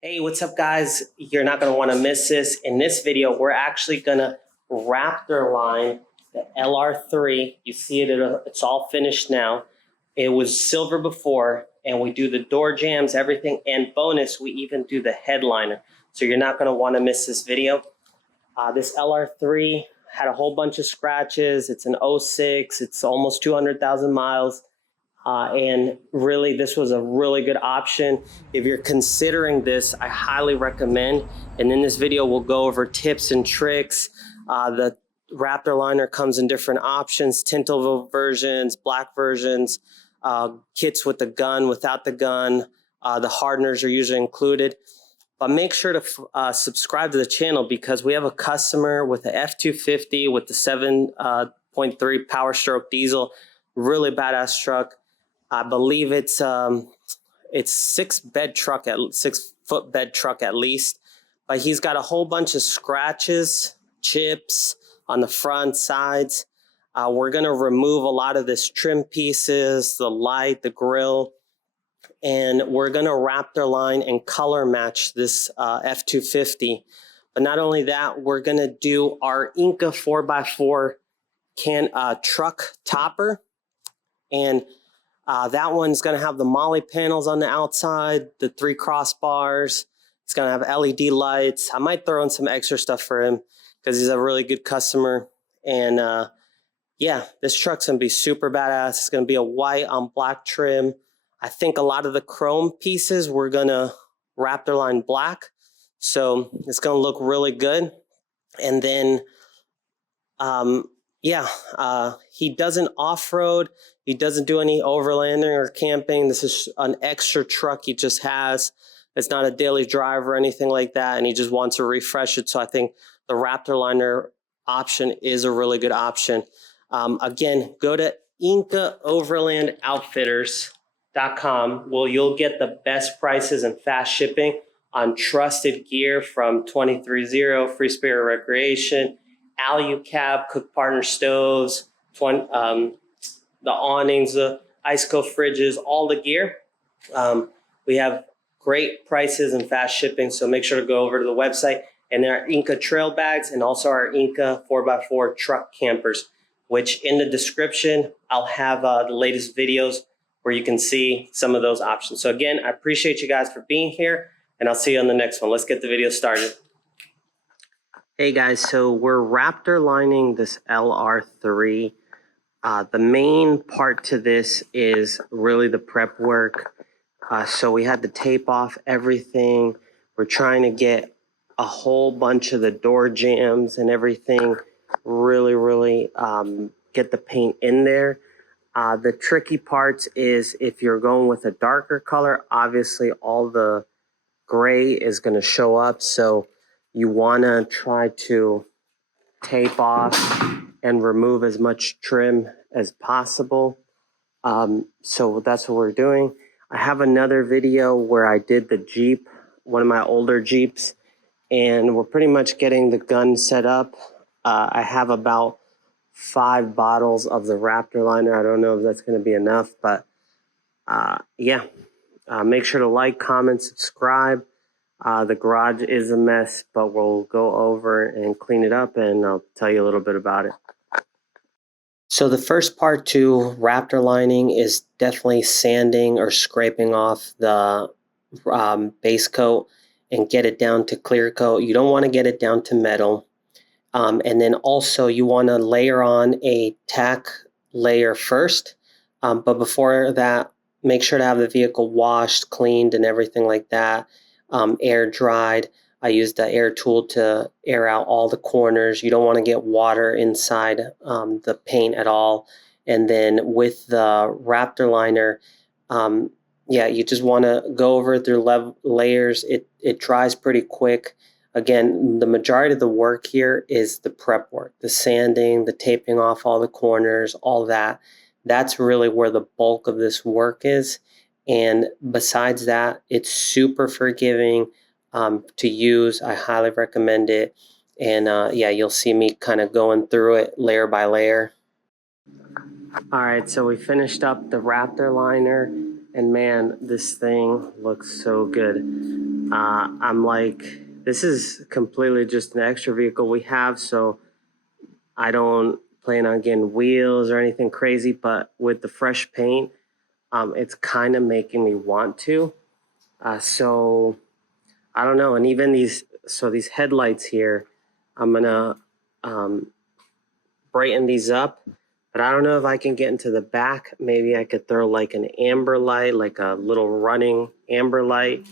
Hey, what's up guys? You're not going to want to miss this. In this video, we're actually going to Raptor line the LR3. You see it, it's all finished now. It was silver before, and we do the door jams, everything, and bonus, we even do the headliner. So you're not going to want to miss this video. This LR3 had a whole bunch of scratches. It's an '06. It's almost 200,000 miles. And really, this was a really good option. If you're considering this, I highly recommend. And in this video, we'll go over tips and tricks. The Raptor liner comes in different options, tintable versions, black versions, kits with the gun, without the gun. The hardeners are usually included. But make sure to subscribe to the channel because we have a customer with the F250 with the 7.3 Power Stroke diesel, really badass truck. I believe it's 6-foot bed truck at least, but he's got a whole bunch of scratches, chips on the front sides. We're gonna remove a lot of this trim pieces, the light, the grill, and we're gonna Raptor line and color match this F250. But not only that, we're gonna do our Inca 4x4 truck topper, and that one's going to have the Molly panels on the outside, the 3 crossbars. It's going to have LED lights. I might throw in some extra stuff for him because he's a really good customer. And yeah, this truck's going to be super badass. It's going to be a white on black trim. I think a lot of the chrome pieces we're going to Raptor line black. So it's going to look really good. And then he doesn't off-road. He doesn't do any overlanding or camping. This is an extra truck he just has. It's not a daily drive or anything like that, and he just wants to refresh it. So I think the Raptor liner option is a really good option. Again, go to IncaOverlandOutfitters.com. Well, you'll get the best prices and fast shipping on trusted gear from 23-0, Free Spirit Recreation, Alu-Cab, Cook Partner stoves, the awnings, the Iceco fridges, all the gear. We have great prices and fast shipping, so make sure to go over to the website. And there are Inca trail bags and also our Inca 4x4 truck campers, which in the description, I'll have the latest videos where you can see some of those options. So again, I appreciate you guys for being here, and I'll see you on the next one. Let's get the video started. Hey guys, so we're Raptor lining this LR3. The main part to this is really the prep work. So we had to tape off everything. We're trying to get a whole bunch of the door jams and everything, really get the paint in there. The tricky parts is if you're going with a darker color, obviously all the gray is going to show up. So you want to try to tape off and remove as much trim as possible. So that's what we're doing. I have another video where I did the Jeep, one of my older Jeeps, and we're pretty much getting the gun set up. I have about 5 bottles of the Raptor liner. I don't know if that's going to be enough, but make sure to like, comment, subscribe. The garage is a mess, but we'll go over and clean it up, and I'll tell you a little bit about it. So the first part to Raptor lining is definitely sanding or scraping off the base coat and get it down to clear coat. You don't want to get it down to metal. And then also you want to layer on a tack layer first. But before that, make sure to have the vehicle washed, cleaned, and everything like that. Air dried. I used the air tool to air out all the corners. You don't want to get water inside the paint at all. And then with the Raptor liner, you just want to go over it through layers. It dries pretty quick. Again, the majority of the work here is the prep work, the sanding, the taping off all the corners, all that. That's really where the bulk of this work is. And besides that, it's super forgiving to use. I highly recommend it. And you'll see me kind of going through it layer by layer. All right, so we finished up the Raptor liner, And man, this thing looks so good. I'm like, this is completely just an extra vehicle we have, so I don't plan on getting wheels or anything crazy, but with the fresh paint, it's kind of making me want to. So I don't know. And even these headlights here, I'm gonna brighten these up, but I don't know if I can get into the back. Maybe I could throw like an amber light, like a little running amber light.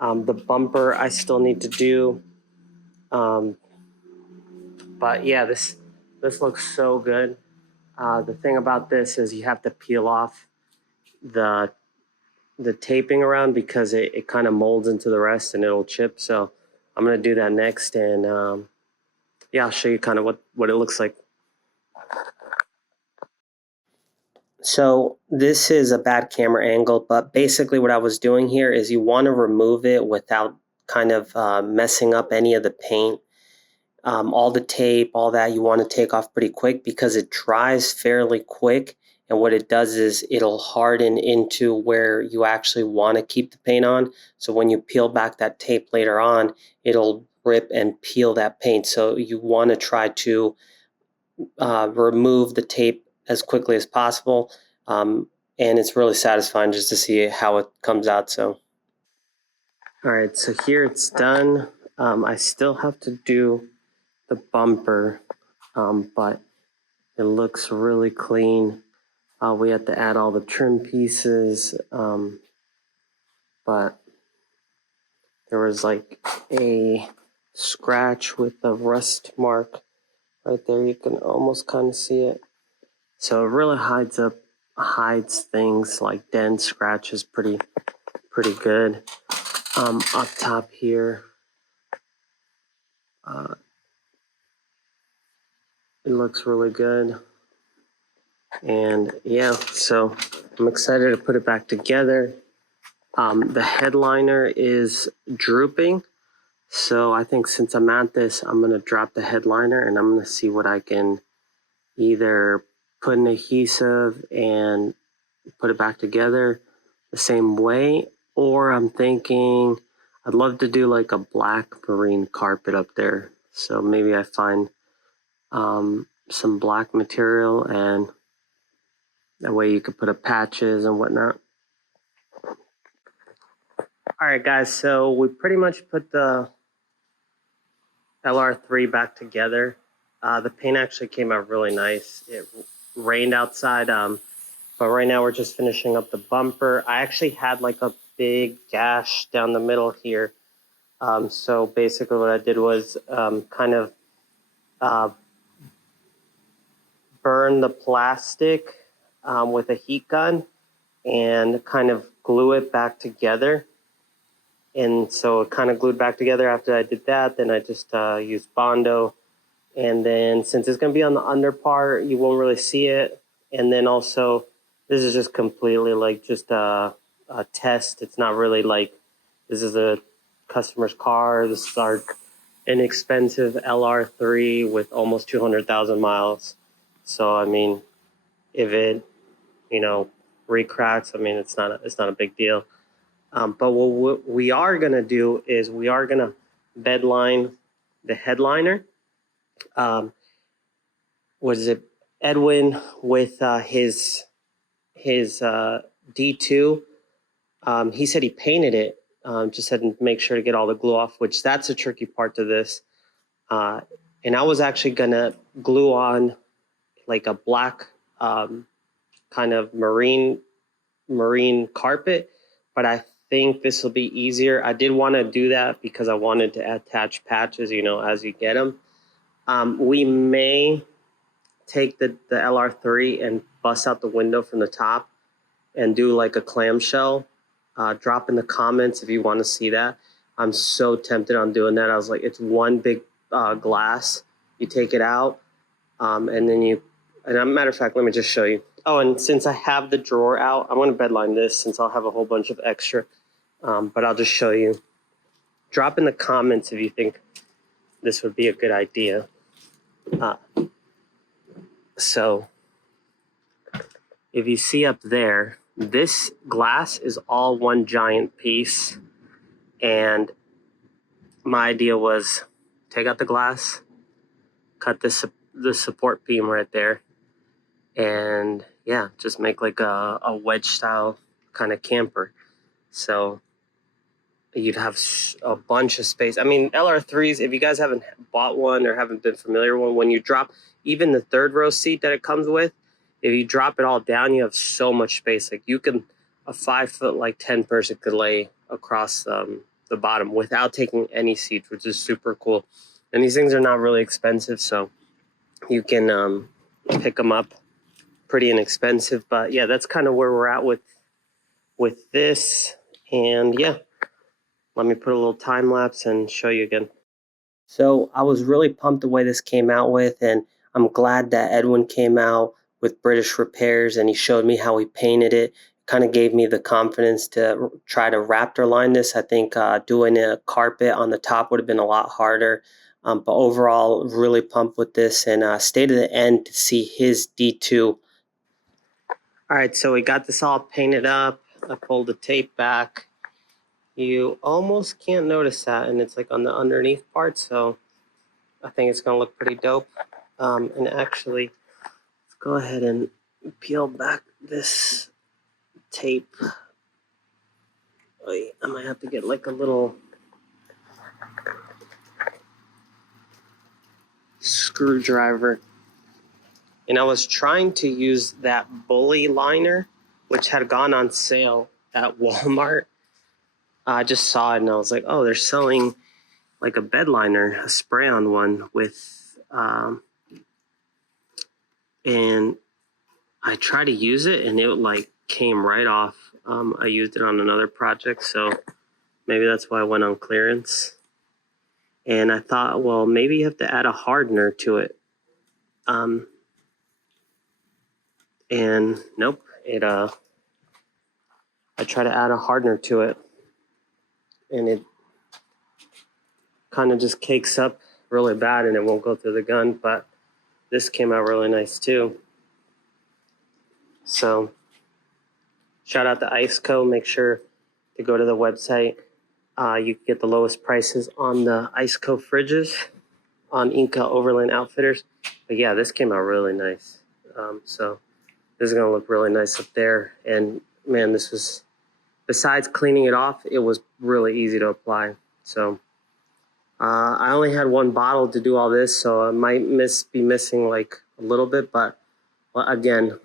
The bumper I still need to do. But yeah, this looks so good. The thing about this is you have to peel off the taping around because it kind of molds into the rest and it'll chip. So I'm gonna do that next, and yeah, I'll show you kind of what it looks like. So this is a bad camera angle, but basically what I was doing here is you want to remove it without kind of messing up any of the paint. All the tape, all that you want to take off pretty quick because it dries fairly quick. And what it does is it'll harden into where you actually want to keep the paint on. So when you peel back that tape later on, it'll rip and peel that paint. So you want to try to remove the tape as quickly as possible. And it's really satisfying just to see how it comes out. So, all right, so here it's done. I still have to do the bumper, but it looks really clean. We have to add all the trim pieces, but there was like a scratch with a rust mark right there. You can almost kind of see it. So it really hides things like dents, scratches pretty good. Up top here, it looks really good. And yeah, so I'm excited to put it back together. The headliner is drooping. So I think since I'm at this, I'm going to drop the headliner and I'm going to see what I can either put an adhesive and put it back together the same way, or I'm thinking I'd love to do like a black marine carpet up there. So maybe I find some black material and that way you could put up patches and whatnot. All right, guys, so we pretty much put the LR3 back together. The paint actually came out really nice. It rained outside, but right now we're just finishing up the bumper. I actually had like a big gash down the middle here. So basically what I did was kind of burn the plastic with a heat gun and kind of glue it back together. And so it kind of glued back together after I did that. Then I just used Bondo. And then since it's going to be on the under part, you won't really see it. And then also, this is just completely like just a test. It's not really like this is a customer's car. This is our inexpensive LR3 with almost 200,000 miles. So, I mean, if it, recracks, I mean, it's not a big deal. But what we are going to do is we are going to bedline the headliner. Was it Edwin with his D2? He said he painted it. Just had to make sure to get all the glue off, which that's a tricky part to this. And I was actually going to glue on like a black kind of marine carpet, but I think this will be easier. I did want to do that because I wanted to attach patches, as you get them. We may take the LR3 and bust out the window from the top and do like a clamshell. Drop in the comments if you want to see that. I'm so tempted on doing that. I was like, it's one big glass. You take it out, and then and as a matter of fact, let me just show you. Oh, and since I have the drawer out, I'm going to bedline this since I'll have a whole bunch of extra. But I'll just show you. Drop in the comments if you think this would be a good idea. So if you see up there, This glass is all one giant piece, and my idea was take out the glass, cut the support beam right there, and yeah, just make like a wedge style kind of camper. So you'd have a bunch of space. I mean, LR3s, if you guys haven't bought one or haven't been familiar with one, when you drop even the third row seat that it comes with, if you drop it all down, you have so much space. Like you can, a 5 foot, like 10 person could lay across the bottom without taking any seats, which is super cool. And these things are not really expensive, so you can pick them up pretty inexpensive. But yeah, that's kind of where we're at with this. And yeah, let me put a little time lapse and show you again. So I was really pumped the way this came out with, and I'm glad that Edwin came out with British Repairs and he showed me how he painted it. Kind of gave me the confidence to try to Raptor line this. I think doing a carpet on the top would have been a lot harder. But overall, really pumped with this, and stayed to the end to see his D2. All right, so we got this all painted up. I pulled the tape back. You almost can't notice that, and it's like on the underneath part, so I think it's gonna look pretty dope. And actually, let's go ahead and peel back this tape. Wait, I might have to get like a little screwdriver. And I was trying to use that bully liner, which had gone on sale at Walmart. I just saw it and I was like, oh, they're selling like a bed liner, a spray-on one with, and I tried to use it and it like came right off. I used it on another project, so maybe that's why I went on clearance. And I thought, well, maybe you have to add a hardener to it. And nope, I try to add a hardener to it, and it kind of just cakes up really bad and it won't go through the gun. But this came out really nice too. So shout out to IceCo. Make sure to go to the website. You can get the lowest prices on the IceCo fridges on Inca Overland Outfitters. But yeah, this came out really nice. So this is gonna look really nice up there. And man, this was, besides cleaning it off, it was really easy to apply. So I only had one bottle to do all this, so I might be missing like a little bit, but well, again,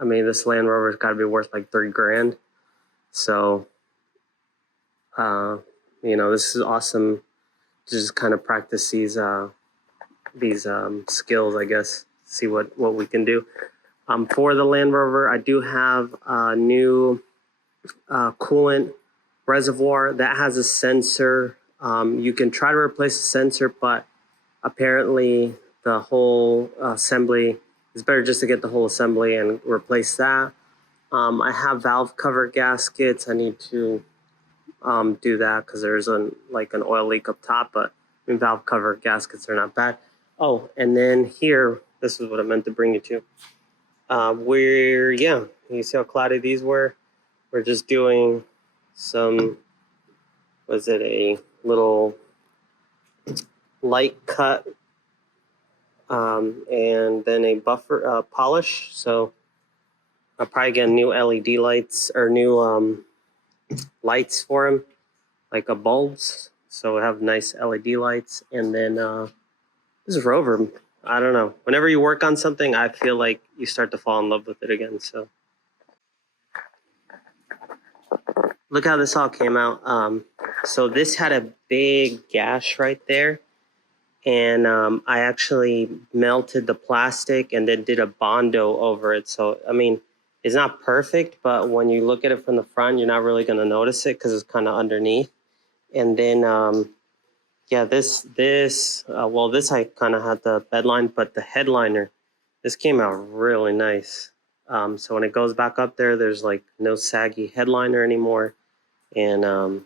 I mean, this Land Rover's got to be worth like $3,000. So, you know, this is awesome to just kind of practice these skills, I guess, see what we can do. For the Land Rover, I do have a new coolant reservoir that has a sensor. You can try to replace the sensor, but apparently the whole assembly, it's better just to get the whole assembly and replace that. I have valve cover gaskets. I need to do that because there's like an oil leak up top, but I mean, valve cover gaskets are not bad. Oh, and then here, this is what I meant to bring you to. Yeah, you see how cloudy these were? We're just doing some, was it a little light cut and then a buffer polish. So I'll probably get new LED lights or new lights for them, like a bulbs. So we'll have nice LED lights. And then this is Rover. I don't know. Whenever you work on something, I feel like you start to fall in love with it again. So look how this all came out. So this had a big gash right there. And I actually melted the plastic and then did a Bondo over it. So, I mean, it's not perfect, but when you look at it from the front, you're not really going to notice it because it's kind of underneath. And then, yeah, this I kind of had the bed line, but the headliner, this came out really nice. So when it goes back up there, there's like no saggy headliner anymore. And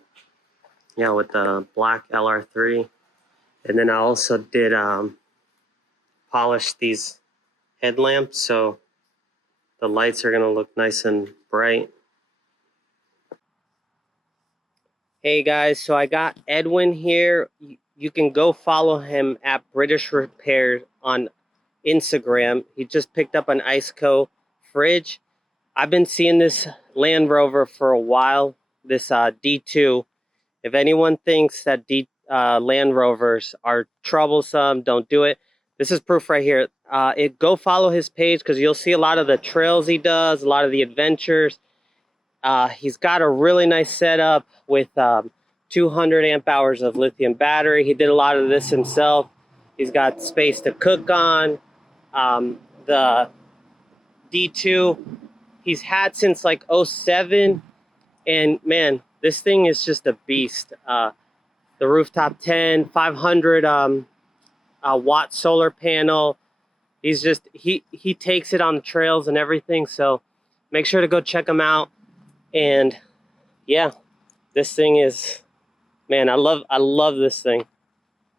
yeah, with the black LR3. And then I also did polish these headlamps. So The lights are going to look nice and bright. Hey guys, so I got Edwin here. You can go follow him at British Repair on Instagram. He just picked up an Iceco fridge. I've been seeing this Land Rover for a while, this D2. If anyone thinks that Land Rovers are troublesome, don't do it. This is proof right here. Go follow his page because you'll see a lot of the trails he does, a lot of the adventures. He's got a really nice setup with 200 amp hours of lithium battery. He did a lot of this himself. He's got space to cook on. The D2 he's had since like 07, and man, this thing is just a beast. The rooftop 10, 500 watt solar panel. He's just he takes it on the trails and everything. So make sure to go check him out. And yeah, this thing is, man, I love this thing.